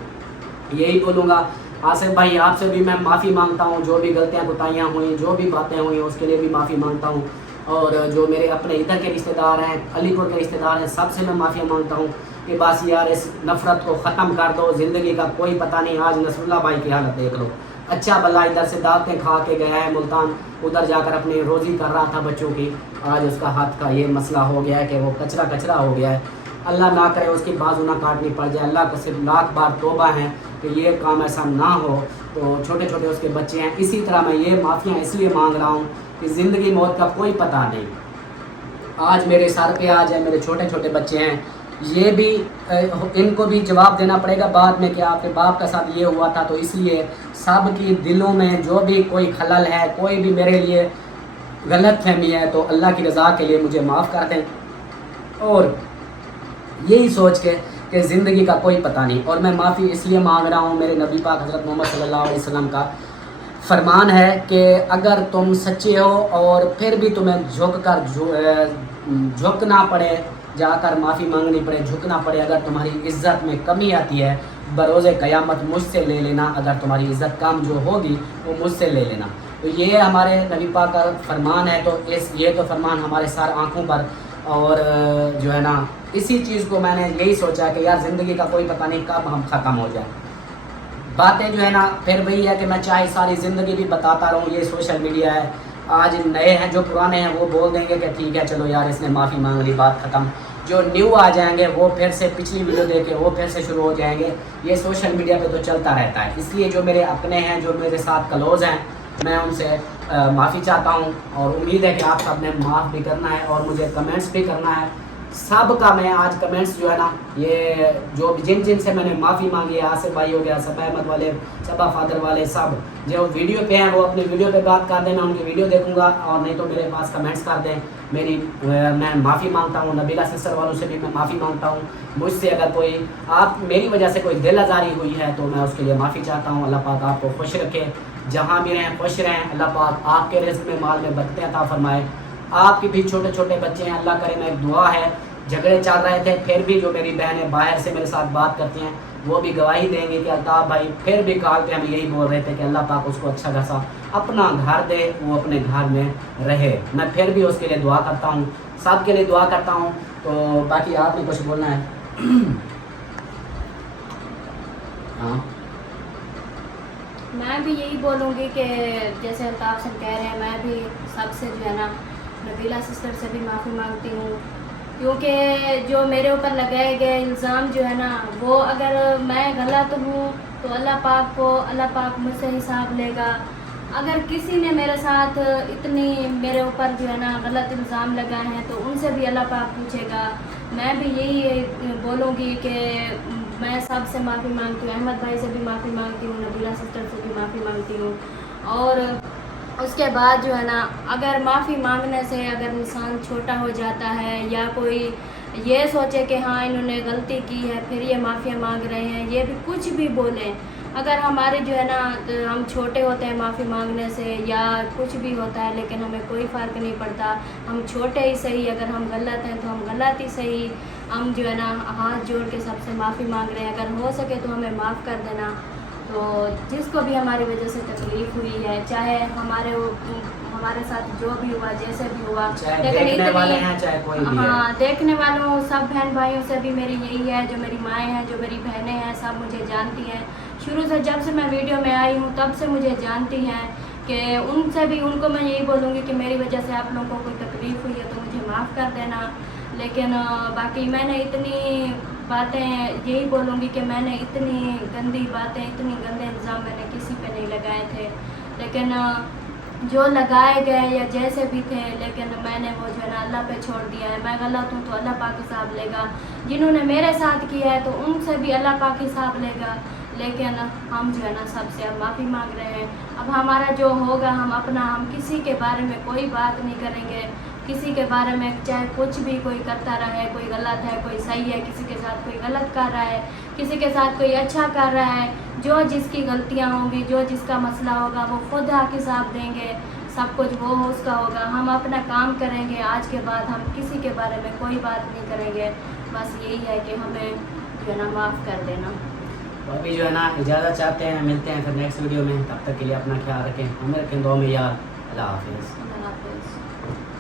یہی بولوں گا. آصف بھائی آپ سے بھی میں معافی مانگتا ہوں، جو بھی غلطیاں کوتاہیاں ہوئیں، جو بھی باتیں ہوئیں اس کے لیے بھی معافی مانگتا ہوں. اور جو میرے اپنے ادھر کے رشتہ دار ہیں، علی پور کے رشتہ دار ہیں، سب سے میں معافی مانگتا ہوں کہ بس یار اس نفرت کو ختم کر دو. زندگی کا کوئی پتہ نہیں. آج نصر اللہ بھائی کی حالت دیکھ لو، اچھا بھلا ادھر سے دعوتیں کھا کے گیا ہے ملتان، ادھر جا کر اپنی روزی کر رہا تھا بچوں کی. آج اس کا ہاتھ کا یہ مسئلہ ہو گیا ہے کہ وہ کچرا ہو گیا ہے. اللہ نہ کرے اس کی بازو نہ کاٹنی پڑ جائے. اللہ کا صرف لاکھ بار توبہ ہے کہ یہ کام ایسا نہ ہو. تو چھوٹے چھوٹے اس کے بچے ہیں. اسی طرح میں یہ معافیاں اس لیے مانگ رہا ہوں کہ زندگی موت کا کوئی پتہ نہیں. آج میرے سر پہ آج ہے، میرے چھوٹے چھوٹے بچے ہیں، یہ بھی ان کو بھی جواب دینا پڑے گا بعد میں کہ آپ کے باپ کا ساتھ یہ ہوا تھا. تو اس لیے سب کی دلوں میں جو بھی کوئی خلل ہے، کوئی بھی میرے لیے غلط فہمی ہے تو اللہ کی رضا کے لیے مجھے معاف کر دیں. اور یہی سوچ کے کہ زندگی کا کوئی پتہ نہیں. اور میں معافی اس لیے مانگ رہا ہوں، میرے نبی پاک حضرت محمد صلی اللہ علیہ وسلم کا فرمان ہے کہ اگر تم سچے ہو اور پھر بھی تمہیں جھکنا پڑے، جا کر معافی مانگنی پڑے، جھکنا پڑے، اگر تمہاری عزت میں کمی آتی ہے بروز قیامت مجھ سے لے لینا. اگر تمہاری عزت کم جو ہوگی وہ مجھ سے لے لینا. تو یہ ہمارے نبی پاک کا فرمان ہے. تو یہ تو فرمان ہمارے سر آنکھوں پر. اور جو ہے نا اسی چیز کو میں نے یہی سوچا کہ یار زندگی کا کوئی پتہ نہیں کب ہم ختم ہو جائیں. باتیں جو ہے نا پھر وہی ہے کہ میں چاہے ساری زندگی بھی بتاتا رہوں یہ سوشل میڈیا ہے. آج نئے ہیں جو پرانے ہیں وہ بول دیں گے کہ ٹھیک ہے چلو یار اس نے معافی مانگ لی بات ختم. जो न्यू आ जाएंगे वो फिर से पिछली वीडियो देख के वो फिर से शुरू हो जाएंगे। ये सोशल मीडिया पे तो चलता रहता है। इसलिए जो मेरे अपने हैं, जो मेरे साथ क्लोज हैं, मैं उनसे माफ़ी चाहता हूँ और उम्मीद है कि आप सब ने माफ़ भी करना है और मुझे कमेंट्स भी करना है। सब का मैं आज कमेंट्स जो है ना, ये जो जिन से मैंने माफ़ी मांगी है, आसिफ भाई हो गया, सबा अहमद वाले, सबा फादर वाले, सब जो वीडियो पे हैं वो अपने वीडियो पे बात कर दें, मैं उनकी वीडियो देखूंगा, और नहीं तो मेरे पास कमेंट्स कर दें। मैं माफ़ी मांगता हूँ। नबीला सिस्टर वालों से भी मैं माफ़ी मांगता हूँ। मुझसे अगर कोई आप मेरी वजह से कोई दिल आज़ारी हुई है तो मैं उसके लिए माफ़ी चाहता हूँ। अल्लाह पाक आपको खुश रखे, जहाँ भी रहें खुश रहें। अल्लाह पाक आपके रिज़्क़ में, माल में बरकतें अता फरमाए। आपके भी छोटे छोटे बच्चे हैं, अल्लाह करे। मैं एक दुआ है, झगड़े चल रहे थे फिर भी जो मेरी बहनें बाहर से मेरे साथ बात करती हैं वो भी गवाही देंगे कि अल्ताफ़ भाई फिर भी कॉल पे हम यही बोल रहे थे कि अल्लाह पाक उसको अच्छा खासा अपना घर दे, वो अपने घर में रहे। मैं फिर भी उसके लिए दुआ करता हूँ, सब के लिए दुआ करता हूँ। तो बाकी आपने कुछ बोलना है? हाँ, मैं भी यही बोलूँगी कि जैसे अल्ताफ़ से कह रहे हैं, मैं भी सबसे जो है ना नबीला सिस्टर से भी माफ़ी मांगती हूँ, क्योंकि जो मेरे ऊपर लगाए गए इल्ज़ाम जो है ना, वो अगर मैं गलत हूँ तो अल्लाह पाक मुझसे हिसाब लेगा। अगर किसी ने मेरे साथ इतनी मेरे ऊपर जो है ना गलत इल्ज़ाम लगाए हैं तो उनसे भी अल्लाह पाक पूछेगा। मैं भी यही बोलूँगी कि मैं सबसे माफ़ी मांगती हूँ, अहमद भाई से भी माफ़ी मांगती हूँ, नबीला सिस्टर से भी माफ़ी मांगती हूँ। और उसके बाद जो है ना, अगर माफ़ी मांगने से अगर इंसान छोटा हो जाता है या कोई ये सोचे कि हाँ इन्होंने गलती की है फिर ये माफ़ी मांग रहे हैं, ये भी कुछ भी बोलें, अगर हमारे जो है ना हम छोटे होते हैं माफ़ी मांगने से या कुछ भी होता है, लेकिन हमें कोई फ़र्क नहीं पड़ता। हम छोटे ही सही, अगर हम गलत हैं तो हम गलत ही सही, हम जो है ना हाथ जोड़ के सबसे माफ़ी मांग रहे हैं। अगर हो सके तो हमें माफ़ कर देना। तो जिसको भी हमारी वजह से तकलीफ़ हुई है, चाहे हमारे साथ जो भी हुआ, जैसे भी हुआ, चाहे देखने वाले हैं चाहे कोई भी है। हाँ, देखने वालों सब बहन भाइयों से भी मेरी यही है, जो मेरी माएँ हैं, जो मेरी बहनें हैं, सब मुझे जानती हैं। शुरू से जब से मैं वीडियो में आई हूँ तब से मुझे जानती हैं कि उनसे भी, उनको मैं यही बोलूँगी कि मेरी वजह से आप लोगों को कोई तकलीफ़ हुई है तो मुझे माफ़ कर देना। लेकिन बाकी मैंने इतनी बातें यही बोलूँगी कि मैंने इतनी गंदी बातें, इतनी गंदे इल्ज़ाम मैंने किसी पे नहीं लगाए थे, लेकिन जो लगाए गए या जैसे भी थे, लेकिन मैंने वो जो है ना अल्लाह पे छोड़ दिया है। मैं गलत हूँ तो अल्लाह पाक हिसाब लेगा, जिन्होंने मेरे साथ किया है तो उनसे भी अल्लाह पाक हिसाब लेगा। लेकिन हम जो है ना सबसे अब माफ़ी मांग रहे हैं। अब हमारा जो होगा हम किसी के बारे में कोई बात नहीं करेंगे, किसी के बारे में चाहे कुछ भी कोई करता रहे, कोई गलत है कोई सही है, किसी के साथ कोई गलत कर रहा है, किसी के साथ कोई अच्छा कर रहा है, जो जिसकी गलतियाँ होंगी, जो जिसका मसला होगा वो खुद हक हिसाब देंगे, सब कुछ वो उसका होगा। हम अपना काम करेंगे, आज के बाद हम किसी के बारे में कोई बात नहीं करेंगे। बस यही है कि हमें जो है ना माफ़ कर देना। तो अभी जो है ना इजाज़त चाहते हैं, मिलते हैं फिर नेक्स्ट वीडियो में। तब तक के लिए अपना ख्याल रखें, हमें रखें दुआ में याद। अल्लाह हाफिज़। अल्लाह हाफ़िज़।